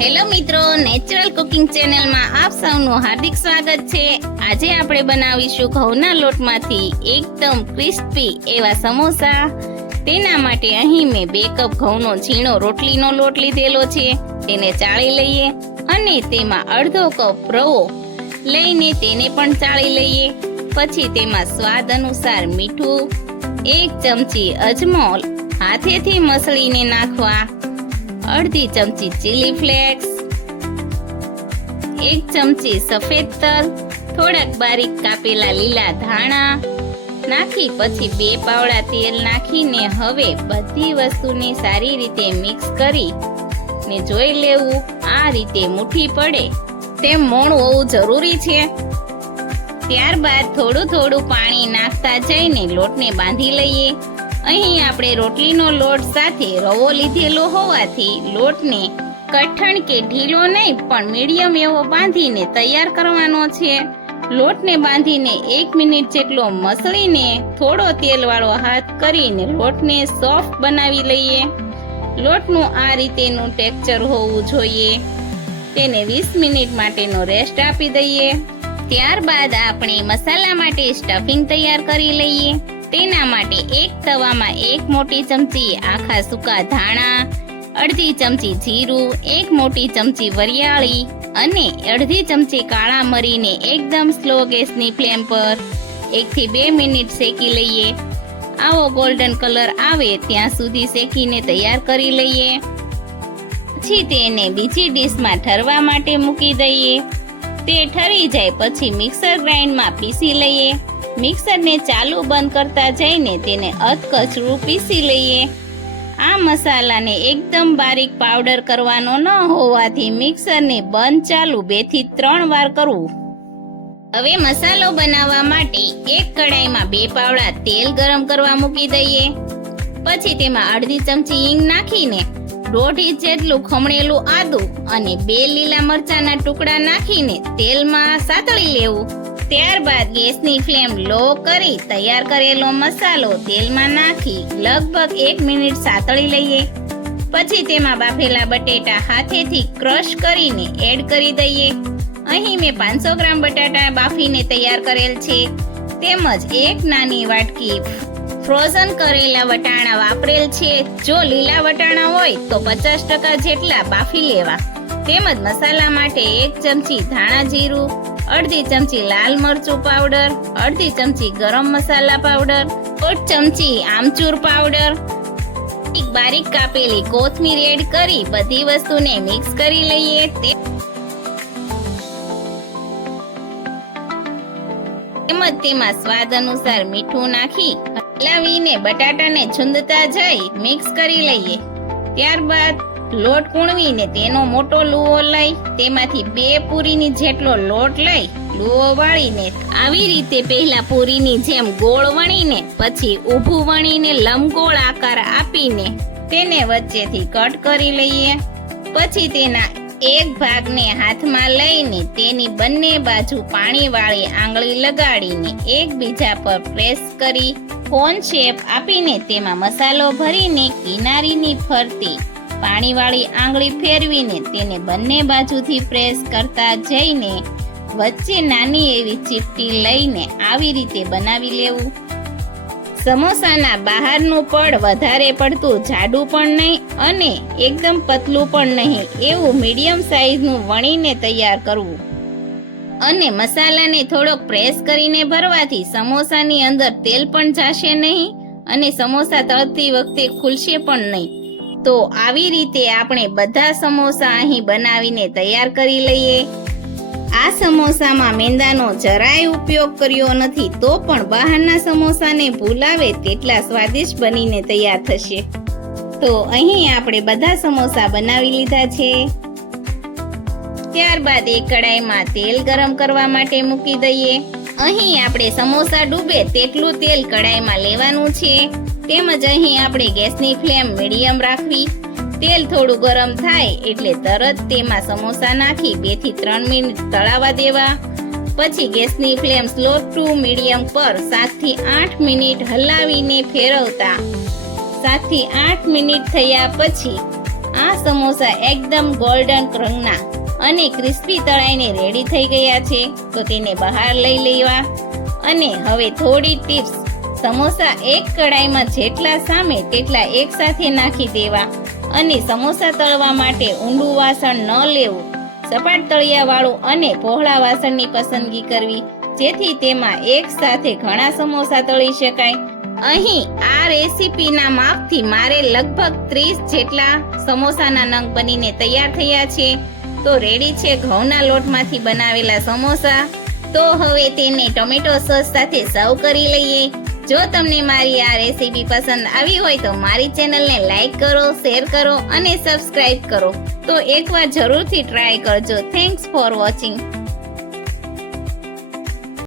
Hello મિત્રો, natural cooking ચેનલમાં આપ સૌનું હાર્દિક સ્વાગત છે. આજે આપણે બનાવીશું ઘઉંના લોટમાંથી એકદમ ક્રિસ્પી એવા સમોસા. તેના માટે અહીં મેં બે કપ ઘઉંનો ઝીણો રોટલીનો લોટ લીધેલો છે. તેને ચાળી લઈએ અને તેમાં અડધો કપ રવો લઈને તેને પણ ચાળી લઈએ. પછી તેમાં સ્વાદ અનુસાર મીઠું, એક ચમચી અજમોલ, હાથેથી મસળીને નાખવા અડધી ચમચી ચીલી ફ્લેક્સ એક ચમચી સફેદ તલ, થોડાક બારીક કાપેલા લીલા ધાણા, નાખી પછી બે પાવડા તેલ નાખીને હવે બધી વસ્તુને સારી રીતે મિક્સ કરી ને જોઈ લેવું આ રીતે મુઠ્ઠી પડે. તેમ મોણ હોવું જરૂરી છે. ત્યારબાદ થોડું થોડું પાણી નાખતા જઈને લોટને બાંધી લઈએ. અહીં આપણે રોટલીનો લોટ સાથે રવો લીધેલો હોવાથી લોટને કઠણ કે ઢીલો નહીં, પણ મીડિયમ એવો બાંધીને તૈયાર કરવાનો છે. લોટને બાંધીને એક મિનિટ જેટલો મસળીને થોડો તેલવાળો હાથ કરીને લોટને સોફ્ટ બનાવી લઈએ. લોટનું આ રીતેનું ટેક્સચર હોવું જોઈએ. તેને વીસ મિનિટ માટેનો રેસ્ટ આપી દઈએ. ત્યારબાદ આપણે મસાલા માટે સ્ટફિંગ તૈયાર કરી લઈએ. તેના માટે એક તવામાં એક મોટી ચમચી આખા સૂકા ધાણા, અડધી ચમચી જીરું, એક મોટી ચમચી વરિયાળી અને અડધી ચમચી કાળા મરીને એકદમ સ્લો ગેસની ફ્લેમ પર એકથી બે મિનિટ શેકી લઈએ. આવો ગોલ્ડન કલર આવે ત્યાં સુધી શેકીને તૈયાર કરી લઈએ. પછી તેને બીજી ડીશમાં ઠરવા માટે મૂકી દઈએ. તે ઠરી જાય, પછી મિક્સર ગ્રાઇન્ડમાં પીસી લઈએ. મિક્સરને ચાલુ બંધ કરતા જઈને તેને અધકચરું પીસી લઈએ. આ મસાલાને એકદમ બારીક પાવડર કરવાનો ન હોવાથી મિક્સરને બંધ ચાલુ બેથી ત્રણ વાર કરવું. હવે મસાલો બનાવવા માટે એક કડાઈમાં બે પાવડા તેલ ગરમ કરવા મૂકી દઈએ. પછી તેમાં અડધી ચમચી હિંગ નાખીને દોઢ જેટલું ખમણેલું આદું અને બે લીલા મરચાના ટુકડા નાખીને તેલમાં સાતળી લેવું. ત્યારબાદ ગેસની ફ્લેમ લો કરી તૈયાર કરેલો મસાલો તેલમાં નાખી લગભગ એક મિનિટ સાતળી લઈએ. પછી તેમાં બાફેલા બટેટા હાથેથી ક્રશ કરીને એડ કરી દઈએ. અહીં મેં પાંચસો ગ્રામ બટાટા બાફીને તૈયાર કરેલ છે. તેમજ એક નાની વાટકી ફ્રોઝન કરેલા વટાણા વાપરેલ છે. જો લીલા વટાણા હોય તો પચાસ ટકા જેટલા બાફી લેવા. તેમજ મસાલા માટે એક ચમચી ધાણા જીરું, અડધી ચમચી લાલ મરચું પાવડર, અડધી ચમચી ગરમ મસાલા પાવડર દોઢ ચમચી આમચૂર પાવડર. એક બારીક કાપેલી કોથમીર એડ કરી બધી વસ્તુને મિક્સ કરી લઈએ. તે તેમજ તેમાં સ્વાદ અનુસાર મીઠું નાખી હલાવીને બટાટાને છૂંદતા જઈ મિક્સ કરી લઈએ. ત્યારબાદ લોટ કૂણવીને તેનો મોટો લુઓ લઈ, તેમાંથી બે પૂરીની જેટલો લોટ લઈ લુઓ વાળીને આવી રીતે પહેલા પૂરીની જેમ ગોળ વણીને, પછી ઊભું વણીને લંબગોળ આકાર આપીને તેને વચ્ચેથી કટ કરી લઈએ. પછી તેના એક ભાગને હાથમાં લઈને તેની બંને બાજુ પાણીવાળી આંગળી લગાડીને એકબીજા પર પ્રેસ કરી કોન શેપ આપીને તેમાં મસાલો ભરીને કિનારીની ફરતી પાણીવાળી આંગળી ફેરવીને તેને બંને બાજુથી પ્રેસ કરતા જઈને વચ્ચે નાની એવી ચીપટી લઈને આવી રીતે બનાવી લેવું. સમોસાના બહારનું પડ વધારે પડતું જાડું પણ નહીં અને એકદમ પતલું પણ નહીં એવું મીડિયમ સાઈઝનું વણીને તૈયાર કરવું. અને મસાલાને થોડોક પ્રેસ કરીને ભરવાથી સમોસાની અંદર તેલ પણ જાશે નહીં અને સમોસા તળતી વખતે ખુલશે પણ નહીં. તો આવી રીતે આપણે બધા સમોસા અહીં બનાવીને તૈયાર કરી લઈએ. આ સમોસામાં મેંદાનો જરાય ઉપયોગ કર્યો નથી, તો પણ બહારના સમોસાને ભૂલાવે તેટલા સ્વાદિષ્ટ બનીને તૈયાર થશે. તો અહીં આપણે બધા સમોસા બનાવી લીધા છે. ત્યારબાદ એક કડાઈમાં તેલ ગરમ કરવા માટે મૂકી દઈએ. અહીં આપણે સમોસા ડૂબે તેટલું તેલ કડાઈમાં લેવાનું છે. તેમજ અહીં આપણે ગેસની ફ્લેમ મીડિયમ રાખવી. તેલ થોડું ગરમ થાય એટલે તરત તેમાં સમોસા નાખી બેથી ત્રણ મિનિટ તળાવા દેવા. પછી ગેસની ફ્લેમ સ્લો ટુ મીડિયમ પર સાતથી આઠ મિનિટ હલાવીને ફેરવતા. સાતથી આઠ મિનિટ થયા પછી આ સમોસા એકદમ ગોલ્ડન રંગના અને ક્રિસ્પી તળાઈને રેડી થઈ ગયા છે, તો તેને બહાર લઈ લેવા. અને હવે થોડી ટિપ્સ સમોસા એક કડાઈમાં જેટલા સામે તેટલા એકસાથે નાખી દેવા. અને સમોસા તળવા માટે ઊંડું વાસણ ન લેવું. સપાટ તળિયાવાળું અને પહોળા વાસણની પસંદગી કરવી. જેથી તેમાં એક સાથે ઘણા સમોસા તળી શકાય. અહીં આ રેસીપીના માપથી મારે લગભગ ત્રીસ જેટલા સમોસાના નંગ બનીને તૈયાર થયા છે. તો રેડી છે ઘઉંના લોટમાંથી બનાવેલા સમોસા. તો હવે તેને ટોમેટો સોસ સાથે સર્વ કરી લઈએ. જો તમને મારી આ રેસીપી પસંદ આવી હોય તો મારી ચેનલને લાઈક કરો, શેર કરો અને સબસ્ક્રાઇબ કરો. તો એકવાર જરૂરથી ટ્રાય કરજો. Thanks for watching.